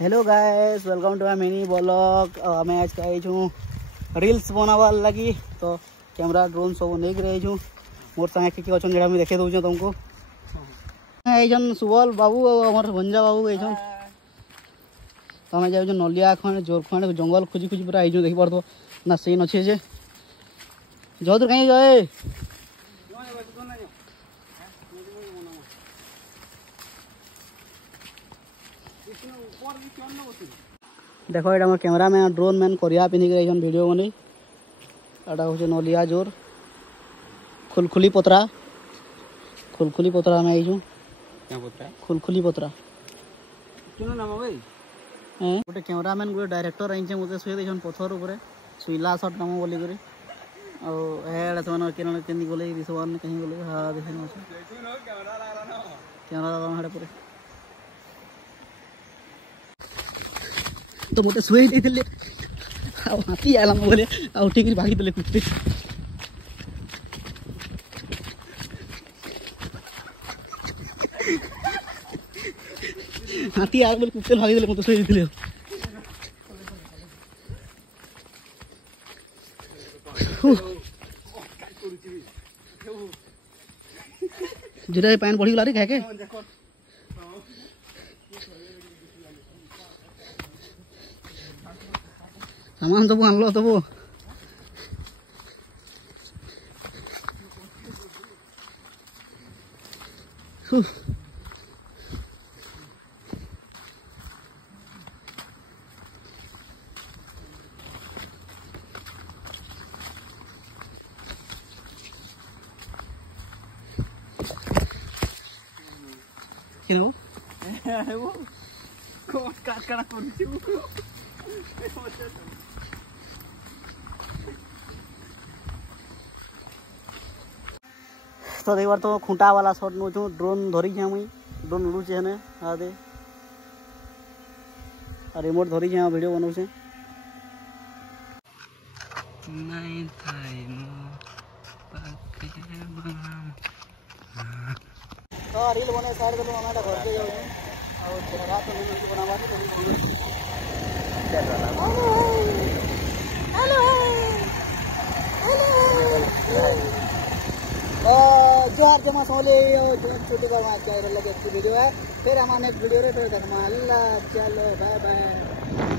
Hello guys, welcome to my mini blog. मैं आज कही छूँ रील्स बनावा लगी तो कैमरा ड्रोन सब नहीं रही छूँ। मोर संगे किए अच्छा जरा मुझे देखे दूँ तुमको। ये सुबल बाबू और भंजा बाबू ये तो आम जाऊ नलिया खंड जोर खंड जंगल खोजी खोजी पूरा आई देखी पार तो ना सीन अच्छे जे जो तू कहीं गए देखो ये कैमरा मैन ड्रोन मैन कोरिया पिंधिक वीडियो बनी एटा हूँ नलिया जोर खुलखुली पतरा में आईचु खुलखुली पतरा गोटे कैमरा मैन गोटे डायरेक्टर आई मत शुई देन पथर उपर शुइला सट नाम बोलिक से गले दिशवान कहीं गले हाँ देख कैमरा पूरे तो मत शुई हाथी आला बोले उठिक भागी देले कुत्ते हाथी आला बोले कुत्ते भागी देले मत शुई देले जुरा पानी बढ़ी गला रे कह के सामान सब आनलो सब तो एक बार तो खुंटा वाला शॉट नौ ड्रोन धरी मुई ड्रोन उड़ूचे हेने आदे रिमोट धरी वीडियो बनाऊे तो रील बने साइड देलु हम घर के जाऊँ और जगह तो नहीं बनावा जोहार जमा सोले छोटे का लगे अच्छी वीडियो है। फिर हमारे नेक्स्ट वीडियो रे फिर देखमा। अल्लाह चलो बाय बाय।